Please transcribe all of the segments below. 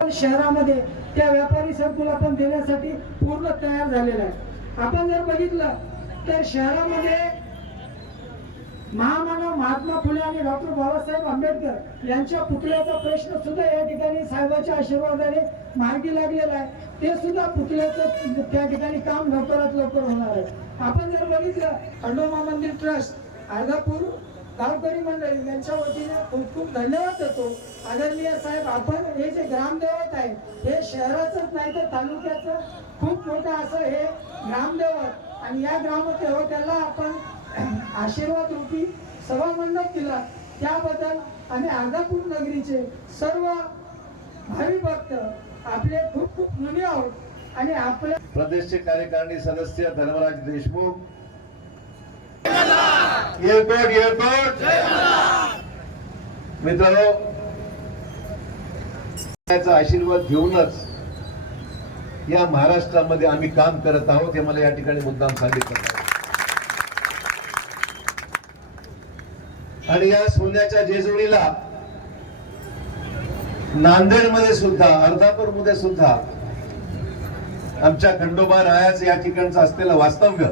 शहरामध्ये त्या व्यापारी संकुल आपण देण्यासाठी पूर्ण तयार झालेला आहे. आपण जर बघितलं तर शहरामध्ये महामानव महात्मा फुले आणि डॉक्टर बाबासाहेब आंबेडकर यांच्या पुतळ्याचा प्रश्न सुद्धा या ठिकाणी साहेबाच्या आशीर्वादाने मार्गी लागलेला आहे. ते सुद्धा पुतळ्याचं त्या ठिकाणी काम लवकरात लवकर होणार आहे. आपण जर बघितलं खंडोबा मंदिर ट्रस्ट अर्धापूर गावकरी मंडळी यांच्या वतीने खूप खूप धन्यवाद देतो. आदरणीय साहेब आपण हे जे ग्रामदेवत आहे हे शहराचंच नाही तर तालुक्याचं खूप मोठं असं हे ग्रामदेवत. आणि या ग्रामदेवत्याला आपण आशीर्वाद रूपी सभा मंडप दिला. त्याबद्दल आणि अर्धापूर नगरीचे सर्व भावी भक्त आपले खूप खूप ऋणी आहोत. आणि आपल्या प्रदेशचे कार्यकारिणी सदस्य धर्मराज देशमुख एअरपोर्ट एअरपोर्ट मित्रांनो त्याचा आशीर्वाद घेऊनच या महाराष्ट्रामध्ये आम्ही काम करत आहोत हे मला या ठिकाणी मुद्दाम सांगितलं आणि या सोन्याच्या जेजुरीला नांदेडमध्ये सुद्धा अर्धापूरमध्ये सुद्धा आमच्या खंडोबा रायाचं या ठिकाणचं असलेलं वास्तव्य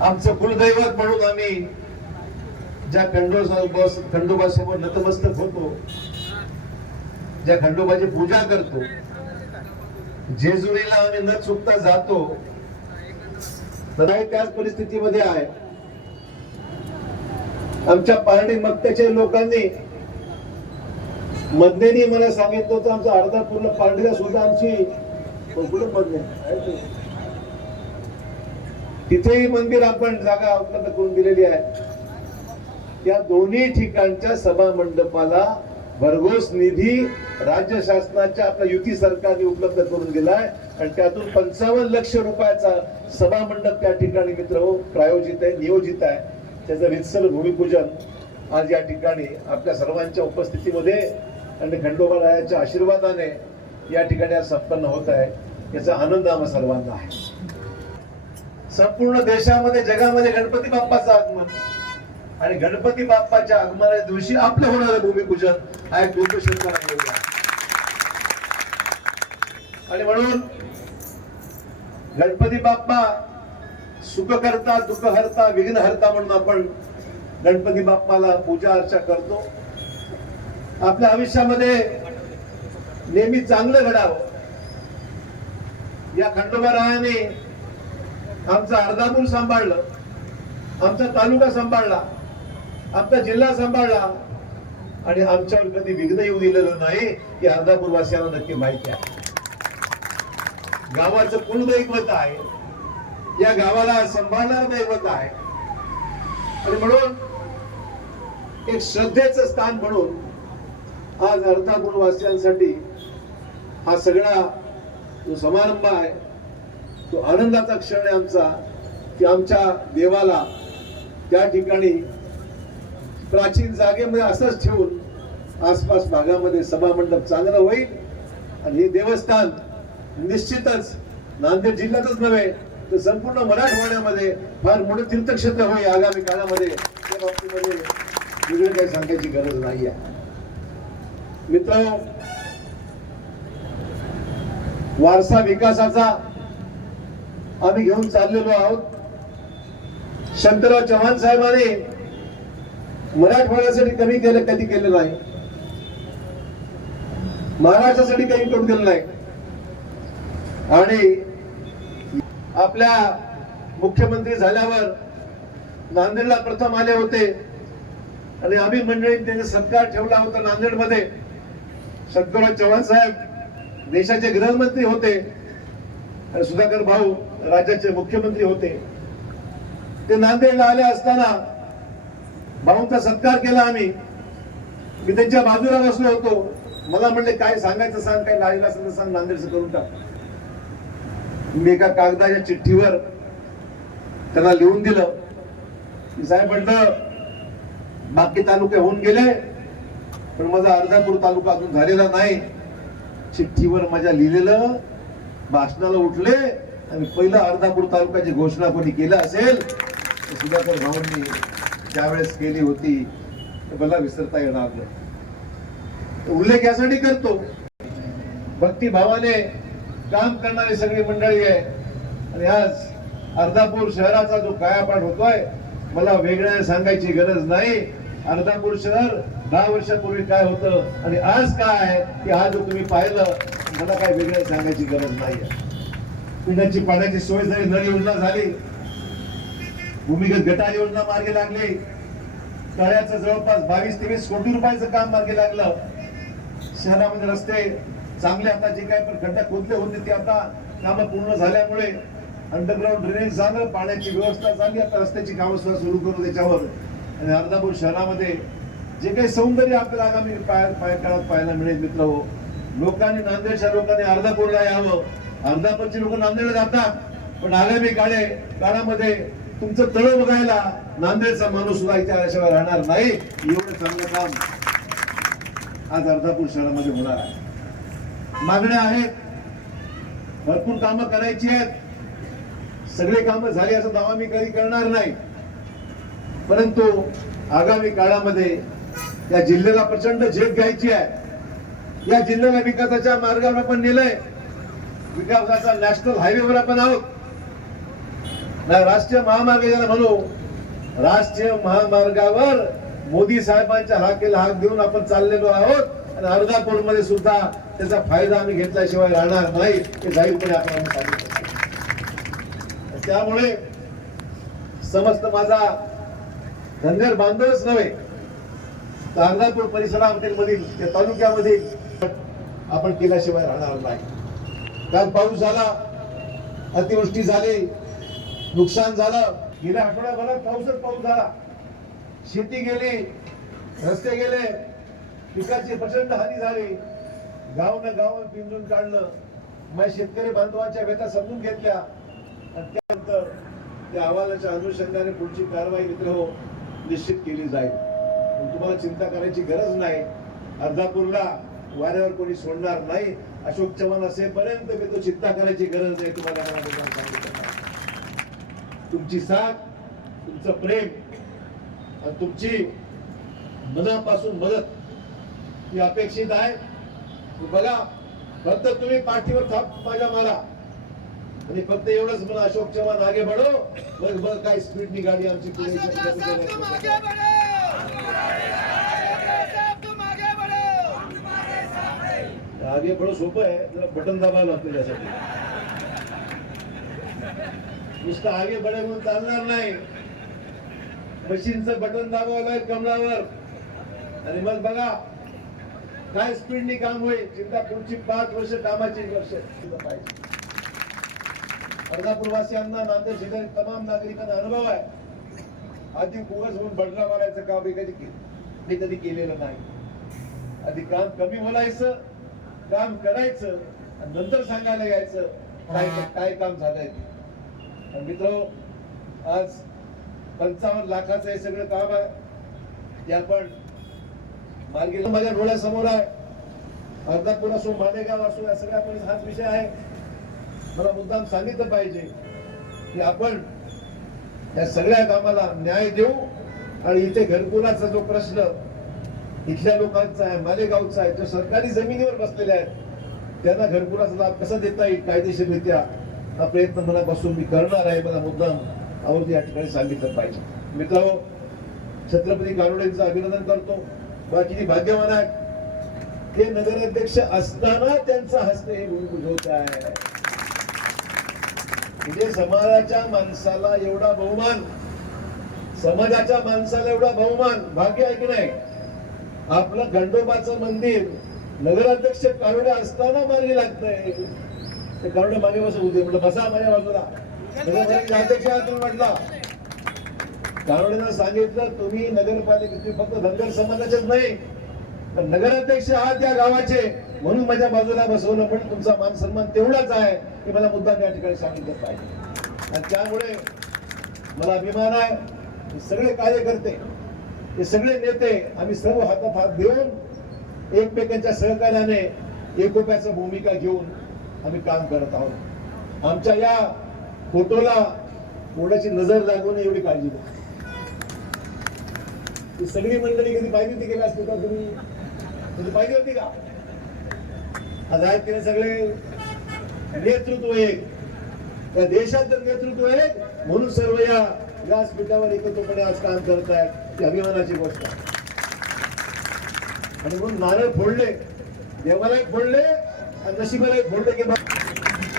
आमचं कुलदैवत म्हणून आम्ही ज्या खंडोबा समोर नतमस्तक होतो ज्या खंडोबाची पूजा करतो जेजुरीला आम्ही न चुकता जातो तर त्याच परिस्थितीमध्ये आहे. आमच्या पारणी मक्त्याच्या लोकांनी मधनेनी मला सांगितलं होतं आमचा अर्धा पूर्ण पारडीला सुद्धा आमची हो, कुठे मधने तिथेही मंदिर आपण जागा उपलब्ध करून दिलेली आहे. या दोन्ही ठिकाणच्या सभा मंडपाला भरघोस निधी राज्य शासनाच्या आपल्या युती सरकारने उपलब्ध करून दिलाय. आणि त्यातून पंचावन्न लक्ष रुपयाचा सभा मंडप त्या ठिकाणी मित्र हो प्रायोजित आहे नियोजित आहे. त्याचं रितसर भूमिपूजन आज या ठिकाणी आपल्या सर्वांच्या उपस्थितीमध्ये आणि खंडोबारायाच्या आशीर्वादाने या ठिकाणी आज संपन्न होत आहे. याचा आनंद आम्हा सर्वांना आहे. संपूर्ण देशामध्ये जगामध्ये गणपती बाप्पाचं आगमन. आणि गणपती बाप्पाच्या आगमनाच्या दिवशी आपलं होणारं भूमिपूजन हा एक गोपशंकर आणि म्हणून गणपती बाप्पा सुख करता दुःख हरता विघ्न हरता म्हणून आपण गणपती बाप्पाला पूजा अर्चा करतो. आपल्या आयुष्यामध्ये नेहमी चांगलं घडावं. या खंडोबा रायाने आमचा अर्धापूर सांभाळलं आमचा तालुका सांभाळला आमचा जिल्हा सांभाळला आणि आमच्यावर कधी विघ्न येऊ दिलेलं नाही की अर्धापूरवासियांना नक्की माहिती आहे. गावाचं कुलदैवत आहे. या गावाला सांभाळणार दैवत आहे. आणि म्हणून एक श्रद्धेचं स्थान म्हणून आज अर्धापूरवासियांसाठी हा सगळा जो समारंभ आहे तो आनंदाचा क्षण आहे आमचा की आमच्या देवाला त्या ठिकाणी प्राचीन जागेमध्ये असंच ठेवून आसपास भागामध्ये सभामंडप चांगलं होईल. आणि हे देवस्थान निश्चितच नांदेड जिल्ह्यातच नव्हे तर संपूर्ण मराठवाड्यामध्ये फार मोठं तीर्थक्षेत्र होईल आगामी काळामध्ये. त्या बाबतीमध्ये वेगळं काही सांगायची गरज नाही आहे. मित्र वारसा विकासाचा आम्ही घेऊन चाललेलो आहोत. शंकरराव चव्हाण साहेबांनी मराठवाड्यासाठी कमी केलं कधी केलं नाही. महाराष्ट्रासाठी काही करून केलं नाही. आणि आपल्या मुख्यमंत्री झाल्यावर नांदेडला प्रथम आले होते. आणि आम्ही मंडळीत त्यांचा सत्कार ठेवला होता नांदेडमध्ये. शंकरराव चव्हाण साहेब देशाचे गृहमंत्री होते. आणि सुधाकर भाऊ राज्याचे मुख्यमंत्री होते. ते नांदेडला आले असताना भाऊंचा सत्कार केला आम्ही. मी त्यांच्या बाजूला बसलो होतो. मला म्हणले काय सांगायचं सांग काय लागलं असेल तर सांग नांदेडचं करून टाक. मी एका कागदाच्या चिठ्ठीवर त्यांना लिहून दिलं. की साहेब म्हटलं बाकी तालुके होऊन गेले पण माझा अर्धापूर तालुका अजून झालेला नाही. चिठ्ठीवर माझ्या लिहिलेलं भाषणाला उठले आणि पहिला अर्धापूर तालुक्याची घोषणा कोणी केलं असेल तर सुधाकर भाऊंनी ज्यावेळेस केली होती मला विसरता येणार नाही. उल्लेख यासाठी करतो. भक्तिभावाने काम करणारी सगळी मंडळी आहे. आणि आज अर्धापूर शहराचा जो कायापाठ होतोय मला वेगळ्या सांगायची गरज नाही. अर्धापूर शहर दहा वर्षापूर्वी काय होतं आणि आज काय आहे की आज तुम्ही पाहिलं. मला काय वेगळं सांगायची गरज नाही पिण्याची पाण्याची सोय झाली नळ योजना झाली भूमिगत गटार योजना मार्गी लागली तळ्याचं जवळपास बावीस तेवीस कोटी रुपयाचं काम मार्गी लागलं. शहरामध्ये रस्ते चांगले आता जे काय पण खड्डा खोदले होते ते आता कामं पूर्ण झाल्यामुळे अंडरग्राऊंड ड्रेनेज झालं पाण्याची व्यवस्था झाली आता रस्त्याची कामं सुद्धा सुरू करू त्याच्यावर. आणि अर्धापूर शहरामध्ये जे काही सौंदर्य आपल्याला आगामी पाय पाय काळात पाहायला मिळेल मित्र हो लोकांनी नांदेडच्या लोकांनी अर्धापूरला यावं. अर्धापरची लोक नांदेडला जातात. पण आगामी काळे काळामध्ये तुमचं तळ बघायला नांदेडचा माणूस सुद्धा इथे आल्याशिवाय राहणार नाही. एवढं चांगलं काम आज अर्धापूर शहरामध्ये होणार आहे. मागण्या आहेत. भरपूर कामं करायची आहेत. सगळे कामं झाली असं दावा मी कधी करणार नाही. परंतु आगामी काळामध्ये या जिल्ह्याला प्रचंड झेप घ्यायची आहे. या जिल्ह्याला विकासाच्या मार्गावर आपण नेलंय. विकासाचा नॅशनल हायवेवर आपण आहोत. नाही राष्ट्रीय महामार्ग ज्याला म्हणू. राष्ट्रीय महामार्गावर मोदी साहेबांच्या हाकेला हाक देऊन आपण चाललेलो आहोत. आणि अर्धापूरमध्ये सुद्धा त्याचा फायदा आम्ही घेतल्याशिवाय राहणार नाही हे जाहीरपणे आपण सांगितलं. त्यामुळे समस्त माझा धनगर बांधवच नव्हे तर अर्धापूर परिसरामधील मधील त्या तालुक्यामधील आपण केल्याशिवाय राहणार नाही. काल पाऊस झाला अतिवृष्टी झाली नुकसान झालं. गेल्या आठवड्याभरात पाऊसच पाऊस झाला. शेती गेली रस्ते गेले पिकाची प्रचंड हानी झाली. गाव न गाव पिंजून काढलं. मग शेतकरी बांधवांच्या व्यथा समजून घेतल्या. आणि त्यानंतर त्या अहवालाच्या अनुषंगाने पुढची कारवाई मित्र हो निश्चित केली जाईल. तुम्हाला चिंता करायची गरज नाही. अर्धापूरला वाऱ्यावर कोणी सोडणार नाही. अशोक चव्हाण असेपर्यंत मी तो चिंता करायची गरज नाही. तुम्हाला तुमची साथ तुमचं प्रेम आणि तुमची मनापासून मदत ही अपेक्षित आहे. बघा फक्त तुम्ही पाठीवर थाप माझ्या मारा. आणि फक्त एवढंच म्हणा अशोक चव्हाण आगे बढो. बघ बघ काय स्पीडनी गाडी आमची पुढे अशोक राज साहब तुम आगे जाते. बढ़ो अशोक साहब तुम आगे बढ़ो आगे बडो सोपं आहे जरा बटन दाबावं लागतं त्यासाठी नुसतं आगे बडे म्हणून चालणार नाही। मशीनचं बटन दाबावं लागेल कमळावर आणि मग बघा काय स्पीडनी काम होईल चिंता पुढची पाच वर्ष कामाची वर्ष पाहिजे अर्धापूरवासियांना नांदेड जिल्ह्यात तमाम नागरिकांना अनुभव आहे. आधी उगस होऊन बडला मारायचं काम कधी के- मी कधी केलेलं नाही. आधी काम कमी बोलायचं काम करायचं आणि नंतर सांगायला यायचं काय काय काम झालंय ते. मित्र आज पंचावन्न लाखाचं हे सगळं काम आहे. ते आपण मार्गी माझ्या डोळ्यासमोर आहे. अर्धापूर असो मालेगाव असो या सगळ्या पण हाच विषय आहे. मला मुद्दाम सांगितलं पाहिजे की आपण या सगळ्या कामाला न्याय देऊ आणि इथे घरकुलाचा जो प्रश्न इथल्या लोकांचा आहे मालेगावचा आहे जो सरकारी जमिनीवर बसलेले आहेत त्यांना घरकुलाचा लाभ कसा देता येईल? कायदेशीररित्या हा प्रयत्न मनापासून मी करणार आहे मला मुद्दाम आवर्ती या ठिकाणी सांगितलं पाहिजे. मित्रांनो छत्रपती गारुडेंचं अभिनंदन करतो. बाकी भाग्यवान आहेत. ते नगराध्यक्ष असताना त्यांचा हस्ते हे भूमिपूज होत आहे म्हणजे समाजाच्या माणसाला एवढा बहुमान समाजाच्या माणसाला एवढा बहुमान. भाग्य आहे की नाही? आपलं खंडोबाचं मंदिर नगराध्यक्ष कारोडे असताना मार्गी लागतंय. ते कारोडे मागे बसत होते म्हटलं बसा माझ्या बाजूला. नगरपालिकेचे अध्यक्ष म्हटला. कारोडेनं सांगितलं तुम्ही नगरपालिका तुम्ही फक्त धनगर समाजाचेच नाही तर नगराध्यक्ष आहात या गावाचे. म्हणून माझ्या बाजूला बसवलं पण तुमचा मान सन्मान तेवढाच आहे की मला मुद्दा या ठिकाणी सांगितलं पाहिजे. आणि त्यामुळे मला अभिमान आहे सगळे कार्यकर्ते हे सगळे नेते आम्ही सर्व हातात हात देऊन एकमेकांच्या सहकार्याने एकोप्याचं भूमिका घेऊन आम्ही काम करत आहोत. आमच्या या फोटोला कोणाची नजर लागू नये एवढी काळजी घ्या. सगळी मंडळी कधी पाहिली होती गेला असते का तुम्ही? कधी पाहिली होती का? आज आहेत तिने सगळे नेतृत्व एक. त्या देशाचं नेतृत्व एक म्हणून सर्व या व्यासपीठावर एकत्रपणे आज काम करत आहेत ही अभिमानाची गोष्ट आहे. आणि म्हणून नारळ फोडले देवालाही फोडले आणि नशिबालाही फोडले की बा-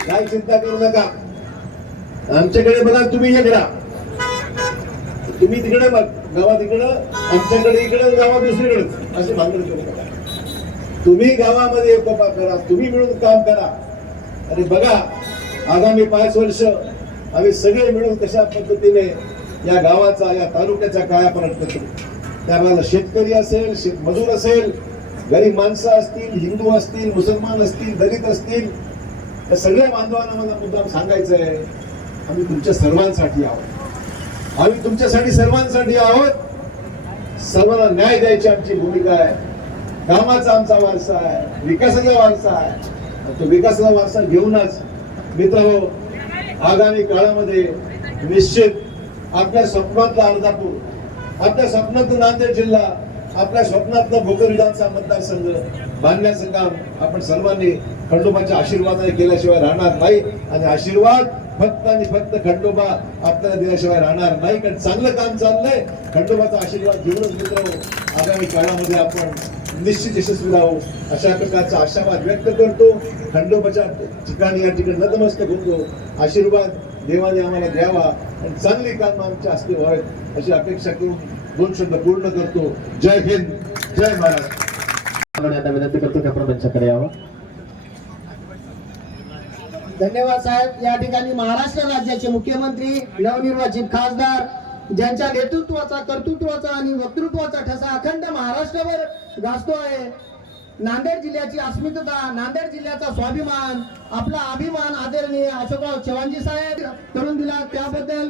काय चिंता करू नका. आमच्याकडे बघा तुम्ही इकडा तुम्ही तिकडे बघ गावात इकडं आमच्याकडे इकडं गावात दुसरीकडे. असे भांडण करू नका. तुम्ही गावामध्ये एकोपा करा तुम्ही मिळून काम करा. आणि बघा आगामी पाच वर्ष आम्ही सगळे मिळून कशा पद्धतीने या गावाचा या तालुक्याचा कायापालट करतो त्यावेळेला शेतकरी असेल शेतमजूर असेल गरीब माणसं असतील हिंदू असतील मुसलमान असतील दलित असतील या सगळ्या बांधवांना मला मुद्दाम सांगायचं आहे आम्ही तुमच्या सर्वांसाठी आहोत. आम्ही तुमच्यासाठी सर्वांसाठी आहोत. सर्वांना न्याय द्यायची आमची भूमिका आहे. कामाचा आमचा वारसा आहे. विकासाचा वारसा आहे. तो विकासाचा वारसा घेऊनच मित्र आगामी काळामध्ये निश्चित आपल्या स्वप्नातला अर्धापूर आपल्या स्वप्नातलं नांदेड जिल्हा आपल्या स्वप्नातलं भोकर विधानसभा मतदारसंघ बांधण्याचं काम आपण सर्वांनी खंडोबाच्या आशीर्वादाने केल्याशिवाय राहणार नाही. आणि आशीर्वाद फक्त आणि फक्त खंडोबा आपल्याला दिल्याशिवाय राहणार नाही. कारण चांगलं काम चाललंय. खंडोबाचा आशीर्वाद घेऊनच मित्र आगामी काळामध्ये आपण निश्चित यशस्वी राहू. अशा प्रकारचा आशावाद व्यक्त करतो. खंडोबाच्या ठिकाणी या ठिकाणी नतमस्तक होतो. आशीर्वाद देवाने आम्हाला द्यावा. आणि चांगली कामं आमच्या हस्ते व्हावेत अशी अपेक्षा करून दोन शब्द पूर्ण करतो. जय हिंद जय महाराष्ट्र. विनंती करतो की आपण मंचाकडे यावं. धन्यवाद साहेब. या ठिकाणी महाराष्ट्र राज्याचे मुख्यमंत्री नवनिर्वाचित खासदार ज्यांच्या नेतृत्वाचा कर्तृत्वाचा आणि वक्तृत्वाचा ठसा अखंड महाराष्ट्रावर गाजतो आहे. नांदेड जिल्ह्याची अस्मितता नांदेड जिल्ह्याचा स्वाभिमान आपला अभिमान आदरणीय अशोकराव चव्हाणजी साहेब करून दिला त्याबद्दल.